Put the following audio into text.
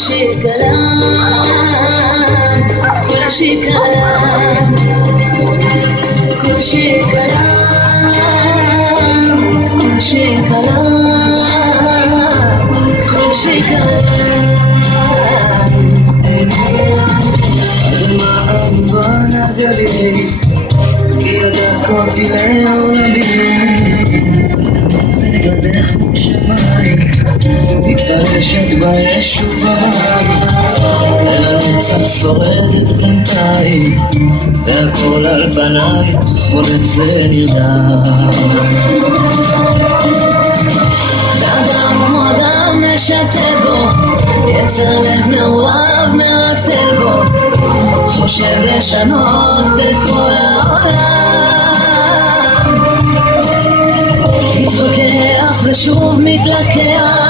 שקלם, כל שקלם, כל שקלם, כל שקלם, כל שקלם. אדמה אהובה נגלי, כי ידעת כל פילי העולמים, לבדך משמיים, מתפרשת בישובה, ולנצח שורדת בינתיים, והכל על פניי חולף ונרדם. אדם הוא אדם משתף בו, יצר לב נעוריו מרתל בו, חושב לשנות את כל העולם, מתווכח ושוב מתלקח,